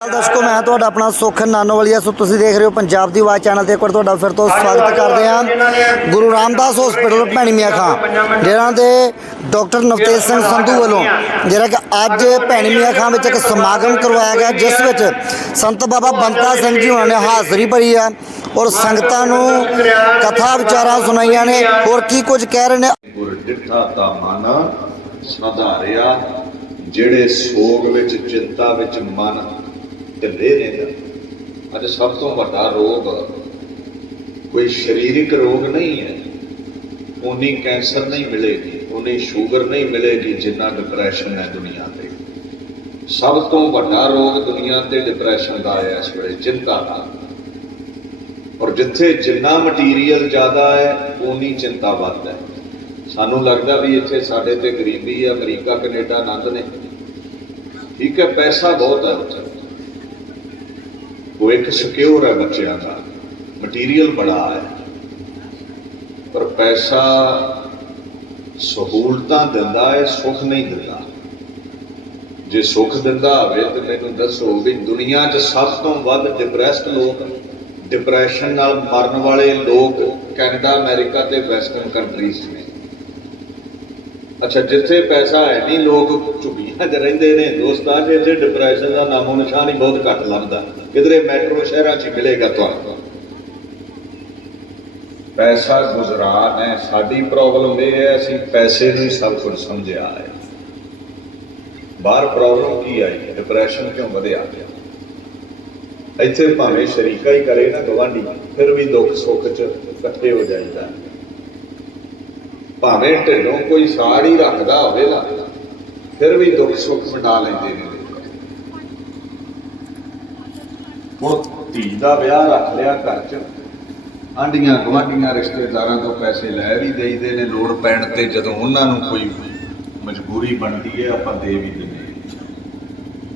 ਦਰਸ਼ਕੋ ਮੈਂ ਤੁਹਾਡਾ ਆਪਣਾ ਸੁਖ ਨਾਨੋਵਾਲੀਆ ਸੋ ਤੁਸੀਂ ਦੇਖ ਰਹੇ ਹੋ ਪੰਜਾਬ ਦੀ ਆਵਾਜ਼ ਚੈਨਲ ਤੇ ਇੱਕ ਵਾਰ ਤੁਹਾਡਾ ਫਿਰ ਤੋਂ ਸਵਾਗਤ ਕਰਦੇ ਹਾਂ। ਗੁਰੂ ਰਾਮਦਾਸ ਹਸਪੀਟਲ ਭੈਣੀ ਮੀਆਂ ਖਾਂ ਜਿਹੜਾ ਦੇ ਡਾਕਟਰ ਨਵਤੇਜ ਸਿੰਘ ਸੰਧੂ ਵੱਲੋਂ ਜਿਹੜਾ ਕਿ ਅੱਜ ਭੈਣੀ ਮੀਆਂ ਖਾਂ ਵਿੱਚ ਇੱਕ ਸਮਾਗਮ ਕਰਵਾਇਆ ਗਿਆ ਜਿਸ ਵਿੱਚ ਸੰਤ ਬਾਬਾ ਬੰਤਾ ਸਿੰਘ ਜੀ ਹੋਣਾ ਨੇ ਹਾਜ਼ਰੀ ਭਰੀ ਆ ਔਰ ਸੰਗਤਾਂ ਨੂੰ ਕਥਾ ਵਿਚਾਰਾਂ ਸੁਣਾਈਆਂ ਨੇ। ਹੋਰ ਕੀ ਕੁਝ ਕਹਿ ਰਹੇ ਨੇ? ਗੁਰ ਡਿਠਾ ਤਾ ਮਨ ਸਧਾਰਿਆ ਜਿਹੜੇ ਸੋਗ ਵਿੱਚ ਚਿੰਤਾ ਵਿੱਚ ਮਨ ਢਿੱਲੇ ਰਹਿੰਦਾ ਅੱਜ ਸਭ ਤੋਂ ਵੱਡਾ ਰੋਗ ਕੋਈ ਸਰੀਰਿਕ ਰੋਗ ਨਹੀਂ ਹੈ। ਉਨੀ ਕੈਂਸਰ ਨਹੀਂ ਮਿਲੇਗੀ ਉਨੀ ਸ਼ੂਗਰ ਨਹੀਂ ਮਿਲੇਗੀ ਜਿੰਨਾ ਡਿਪਰੈਸ਼ਨ ਹੈ ਦੁਨੀਆ ਤੇ। ਸਭ ਤੋਂ ਵੱਡਾ ਰੋਗ ਦੁਨੀਆ ਤੇ ਡਿਪਰੈਸ਼ਨ ਦਾ ਹੈ ਇਸ ਵੇਲੇ ਚਿੰਤਾ ਦਾ। ਔਰ ਜਿੱਥੇ ਜਿੰਨਾ ਮਟੀਰੀਅਲ ਜ਼ਿਆਦਾ ਹੈ ਉਨੀ ਚਿੰਤਾ ਵੱਧ ਹੈ। ਸਾਨੂੰ ਲੱਗਦਾ ਵੀ ਇੱਥੇ ਸਾਡੇ ਤੇ ਗਰੀਬੀ ਹੈ, ਅਮਰੀਕਾ, ਕੈਨੇਡਾ ਆਨੰਦ ਨੇ। ਠੀਕ ਹੈ, ਪੈਸਾ ਬਹੁਤ ਹੈ ਉੱਥੇ। ਉਹ ਇੱਕ ਸਿਕਿਉਰ ਹੈ ਬੱਚਿਆਂ ਦਾ। ਮਟੀਰੀਅਲ ਬੜਾ ਹੈ। ਪਰ ਪੈਸਾ ਸਹੂਲਤਾਂ ਦਿੰਦਾ ਹੈ, ਸੁੱਖ ਨਹੀਂ ਦਿੰਦਾ। ਜੇ ਸੁੱਖ ਦਿੰਦਾ ਹੋਵੇ ਤੇ ਮੈਨੂੰ ਦੱਸੋ ਵੀ ਦੁਨੀਆ 'ਚ ਸਭ ਤੋਂ ਵੱਧ ਡਿਪਰੈਸਡ ਲੋਕ ਡਿਪਰੈਸ਼ਨ ਨਾਲ ਮਰਨ ਵਾਲੇ ਲੋਕ ਕੈਨੇਡਾ, ਅਮਰੀਕਾ ਤੇ ਵੈਸਟਰਨ ਕੰਟਰੀਜ਼ 'ਚ ਨੇ। ਅੱਛਾ, ਜਿੱਥੇ ਪੈਸਾ ਹੈ ਨਹੀਂ, ਲੋਕ ਝੁੱਗੀਆਂ 'ਚ ਰਹਿੰਦੇ ਨੇ ਹਿੰਦੁਸਤਾਨ 'ਚ, ਇੱਥੇ ਡਿਪਰੈਸ਼ਨ ਦਾ ਨਾਮੋ ਨਿਸ਼ਾਨ ਹੀ ਬਹੁਤ ਘੱਟ ਲੱਭਦਾ ਕਿਧਰੇ ਮੈਟਰੋ ਸ਼ਹਿਰਾਂ 'ਚ ਮਿਲੇਗਾ ਤੁਹਾਨੂੰ। ਪੈਸਾ ਗੁਜ਼ਰਾਨ ਹੈ, ਸਾਡੀ ਪ੍ਰੋਬਲਮ ਇਹ ਹੈ, ਅਸੀਂ ਪੈਸੇ ਨੂੰ ਸਭ ਕੁਝ ਸਮਝਿਆ ਹੈ। ਬਾਹਰ ਪ੍ਰੋਬਲਮ ਕੀ ਆਈ? ਡਿਪਰੈਸ਼ਨ ਕਿਉਂ ਵਧਿਆ ਪਿਆ? ਇੱਥੇ ਭਾਵੇਂ ਸ਼ਰੀਕਾ ਹੀ ਕਰੇ ਨਾ ਗਵਾਂਢੀ ਫਿਰ ਵੀ ਦੁੱਖ ਸੁੱਖ ਚ ਇਕੱਠੇ ਹੋ ਜਾਈਦਾ। ਭਾਵੇਂ ਢਿੱਲੋਂ ਕੋਈ ਸਾੜ ਹੀ ਰੱਖਦਾ ਹੋਵੇ ਨਾ, ਫਿਰ ਵੀ ਦੁੱਖ ਸੁੱਖ ਵੰਡਾ ਲੈਂਦੇ ਨੇ ਲੋਕ। ਹੁਣ ਧੀ ਦਾ ਵਿਆਹ ਰੱਖ ਲਿਆ ਘਰ 'ਚ ਆਂਡੀਆਂ ਗਵਾਂਢੀਆਂ ਰਿਸ਼ਤੇਦਾਰਾਂ ਤੋਂ ਪੈਸੇ ਲੈ ਵੀ ਦੇਈਦੇ ਨੇ, ਲੋੜ ਪੈਣ ਤੇ ਜਦੋਂ ਉਹਨਾਂ ਨੂੰ ਕੋਈ ਮਜਬੂਰੀ ਬਣਦੀ ਹੈ ਆਪਾਂ ਦੇ ਵੀ ਦਿੰਦੇ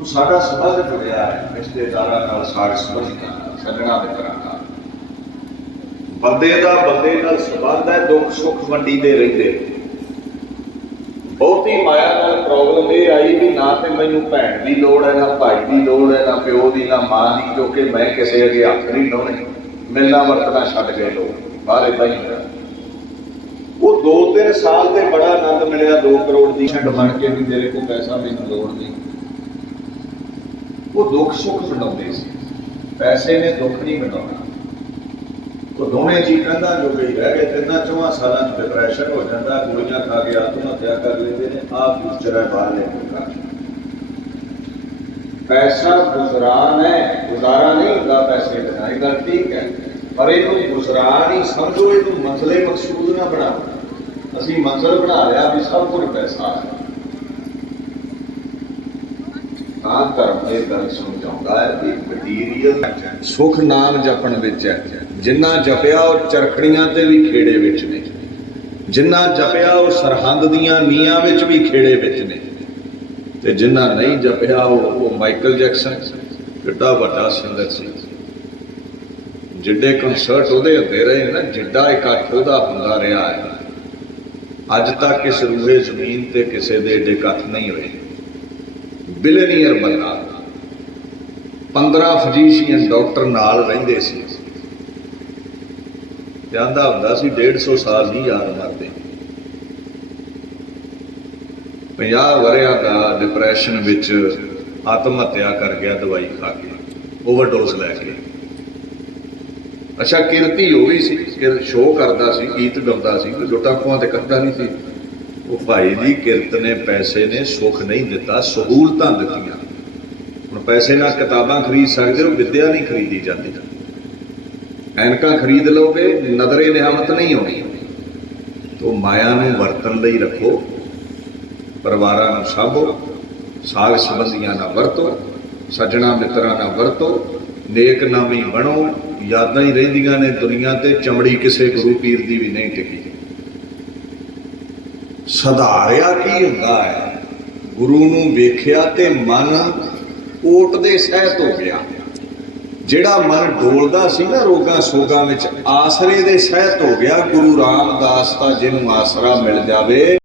ਸਾਡਾ ਸਬੰਧ ਜੁੜਿਆ ਹੈ, ਰਿਸ਼ਤੇਦਾਰਾਂ ਨਾਲ ਸਾਗ ਸੰਬੰਧੀਆਂ ਨਾਲ ਸੱਜਣਾ ਮਿੱਤਰਾਂ ਨਾਲ ਬੰਦੇ ਦਾ ਬੰਦੇ ਨਾਲ ਸੰਬੰਧ ਹੈ, ਦੁੱਖ ਸੁੱਖ ਵੰਡੀ ਦੇ ਰਹਿੰਦੇ। ਬਹੁਤੀ ਮਾਇਆ ਨਾਲ ਪ੍ਰੋਬਲਮ ਇਹ ਆਈ ਵੀ ਨਾ ਤੇ ਮੈਨੂੰ ਭੈਣ ਦੀ ਲੋੜ ਹੈ, ਨਾ ਭਾਈ ਦੀ ਲੋੜ ਹੈ, ਨਾ ਪਿਓ ਦੀ, ਨਾ ਮਾਂ ਦੀ ਕਿਉਂਕਿ ਮੈਂ ਕਿਸੇ ਅੱਗੇ ਹੱਥ ਨਹੀਂ ਲਾਉਣੇ। ਮਿਲਣਾ ਵਰਤਣਾ ਛੱਡ ਗਏ ਲੋਕ, ਬਾਹਰ ਏਦਾਂ ਹੀ ਹੋਇਆ ਉਹ ਦੋ ਤਿੰਨ ਸਾਲ ਤੇ ਬੜਾ ਆਨੰਦ ਮਿਲਿਆ 2 ਕਰੋੜ ਦੀ ਛੱਡ ਬਣ ਕੇ ਵੀ ਤੇਰੇ ਕੋਲ ਪੈਸਾ ਮੈਨੂੰ ਲੋੜ ਨਹੀਂ। ਉਹ ਦੁੱਖ ਸੁੱਖ ਵੰਡਾਉਂਦੇ ਸੀ। ਪੈਸੇ ਨੇ ਦੁੱਖ ਨਹੀਂ ਵੰਡਾਉਣਾ ਉਹ ਦੋਵੇਂ ਜੀ ਕੰਧਾਂ ਜੋ ਗਈ ਰਹਿ ਗਏ ਤਿੰਨਾਂ ਚੌਹਾਂ ਸਾਲਾਂ ਚ ਡਿਪਰੈਸ਼ਨ ਹੋ ਜਾਂਦਾ, ਗੋਲੀਆਂ ਖਾ ਕੇ ਆਤਮ ਹੱਤਿਆ ਕਰ ਲੈਂਦੇ ਨੇ ਆਹ ਫਿਊਚਰ ਬਾਹਰ ਲੈ ਕੇ ਪੈਸਾ ਗੁਜ਼ਰਾਨ ਹੈ ਗੁਜ਼ਾਰਾ ਨਹੀਂ ਹੁੰਦਾ ਪੈਸੇ ਬਿਨਾਂ ਇਹ ਗੱਲ ਠੀਕ ਹੈ। ਪਰ ਇਹਨੂੰ ਗੁਜ਼ਰਾਨ ਹੀ ਸਮਝੋ, ਇਹਨੂੰ ਮਸਲੇ ਮਕਸੂਦ ਨਾ ਬਣਾਓ। ਅਸੀਂ ਮੰਜ਼ਲ ਬਣਾ ਲਿਆ ਵੀ ਸਭ ਕੁਝ ਪੈਸਾ ਹੈ। ਤਾਂ ਧਰਮ ਇਹ ਗੱਲ ਸਮਝਾਉਂਦਾ ਹੈ ਕਿ ਮਟੀਰੀਅਲ ਸੁਖ ਨਾਮ ਜਪਣ ਵਿੱਚ ਹੈ। ਜਿੰਨਾ ਜਪਿਆ ਉਹ ਚਰਖੜੀਆਂ ਤੇ ਵੀ ਖੇੜੇ ਵਿੱਚ ਨੇ। ਜਿੰਨਾ ਜਪਿਆ ਉਹ ਸਰਹੰਦ ਦੀਆਂ ਨੀਆਂ ਵਿੱਚ ਵੀ ਖੇੜੇ ਵਿੱਚ ਨੇ। ਤੇ ਜਿੰਨਾ ਨਹੀਂ ਜਪਿਆ ਉਹ ਉਹ ਮਾਈਕਲ ਜੈਕਸਨ, ਕਿੱਡਾ ਵੱਡਾ ਸਿੰਗਰ ਸੀ। ਜਿੱਡੇ ਕਨਸਰਟ ਉਹਦੇ ਹੁੰਦੇ ਰਹੇ ਨਾ, ਜਿੱਡਾ ਇਕੱਠ ਉਹਦਾ ਹੁੰਦਾ ਰਿਹਾ ਹੈ। ਅੱਜ ਤੱਕ ਇਸ ਰੂਹੇ ਜ਼ਮੀਨ ਤੇ ਕਿਸੇ ਦੇ ਏਡੇ ਇਕੱਠ ਨਹੀਂ ਹੋਏ। ਬਿਲੀਅਨੀਅਰ ਬੰਦਾ। 15 ਫਜੀਸ਼ੀਅਨ ਡਾਕਟਰ ਨਾਲ ਰਹਿੰਦੇ ਸੀ। ਜਾਂਦਾ ਹੁੰਦਾ ਸੀ 150 ਸਾਲ ਨਹੀਂ ਯਾਦ ਮਰਦੇ। 50 ਵਰਿਆਂ ਦਾ ਡਿਪਰੈਸ਼ਨ ਵਿੱਚ ਆਤਮ ਹੱਤਿਆ ਕਰ ਗਿਆ ਦਵਾਈ ਖਾ ਕੇ ਓਵਰਡੋਜ਼ ਲੈ ਕੇ। ਅੱਛਾ, ਕਿਰਤੀ ਉਹ ਵੀ ਸੀ ਕਿ ਸ਼ੋਅ ਕਰਦਾ ਸੀ, ਗੀਤ ਗਾਉਂਦਾ ਸੀ ਲੁੱਟਾਂ ਖੋਹਾਂ ਤੇ ਕਰਦਾ ਨਹੀਂ ਸੀ। ਉਹ ਭਾਈ ਦੀ ਕਿਰਤ ਨੇ ਪੈਸੇ ਨੇ ਸੁੱਖ ਨਹੀਂ ਦਿੱਤਾ, ਸਹੂਲਤਾਂ ਦਿੱਤੀਆਂ। ਹੁਣ ਪੈਸੇ ਨਾਲ ਕਿਤਾਬਾਂ ਖਰੀਦ ਸਕਦੇ ਹੋ, ਵਿੱਦਿਆ ਨਹੀਂ ਖਰੀਦੀ ਜਾਂਦੀ। ਐਨਕਾਂ ਖਰੀਦ ਲਓਗੇ ਨਜ਼ਰੇ ਨਿਆਮਤ ਨਹੀਂ ਹੋਣੀ ਤੋਂ ਮਾਇਆ ਨੂੰ ਵਰਤਣ ਲਈ ਰੱਖੋ, ਪਰਿਵਾਰਾਂ ਨੂੰ ਸਾਂਭੋ, ਸਾਗ ਸੰਬੰਧੀਆਂ ਨਾਲ ਵਰਤੋ, ਸੱਜਣਾ ਮਿੱਤਰਾਂ ਨਾਲ ਵਰਤੋ, ਨੇਕ ਨਾਮੀ ਬਣੋ, ਯਾਦਾਂ ਹੀ ਰਹਿੰਦੀਆਂ ਨੇ ਦੁਨੀਆ ਤੇ, ਚਮੜੀ ਕਿਸੇ ਗੁਰੂ ਪੀਰ ਦੀ ਵੀ ਨਹੀਂ ਟਿਕੀ। ਸਧਾਰਿਆ ਕੀ ਹੁੰਦਾ ਹੈ? ਗੁਰੂ ਨੂੰ ਵੇਖਿਆ ਤੇ ਮਨ ਓਟ ਦੇ ਸਹਿਤ ਹੋ ਗਿਆ। ਜਿਹੜਾ ਮਨ ਡੋਲਦਾ ਸੀ ਨਾ ਰੋਗਾਂ ਸੋਗਾਂ ਵਿੱਚ, ਆਸਰੇ ਦੇ ਸਹਿਤ ਹੋ ਗਿਆ, ਗੁਰੂ ਰਾਮਦਾਸ ਦਾ ਜਿਹਨੂੰ ਆਸਰਾ ਮਿਲ ਜਾਵੇ।